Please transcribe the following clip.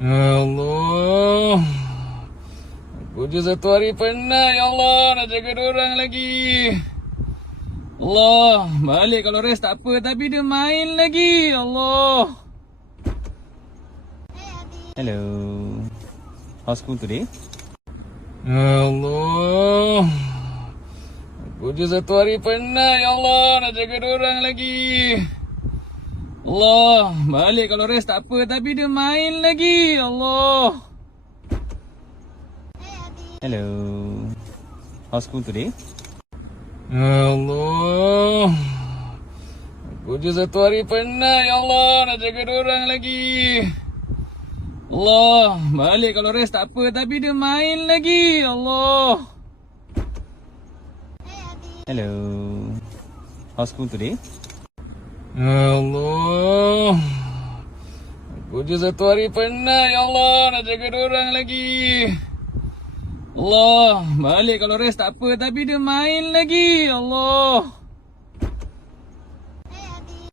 Ya Allah, aku je satu hari penat, ya Allah, nak jaga diorang lagi. Allah, balik kalau rest tak apa, tapi dia main lagi, ya Allah. Hello. How's school today? Ya Allah, aku je satu hari penat, ya Allah, nak jaga diorang lagi. Allah, balik kalau rest tak apa, tapi dia main lagi, ya Allah. Hello. How's school today? Ya Allah, aku je satu hari penat, ya Allah, nak jaga diorang lagi. Allah, balik kalau rest tak apa, tapi dia main lagi, ya Allah. Hello. How's school today? Ya Allah, aku je satu hari penat, ya Allah, nak jaga diorang lagi. Allah, balik kalau rest tak apa, tapi dia main lagi, ya Allah.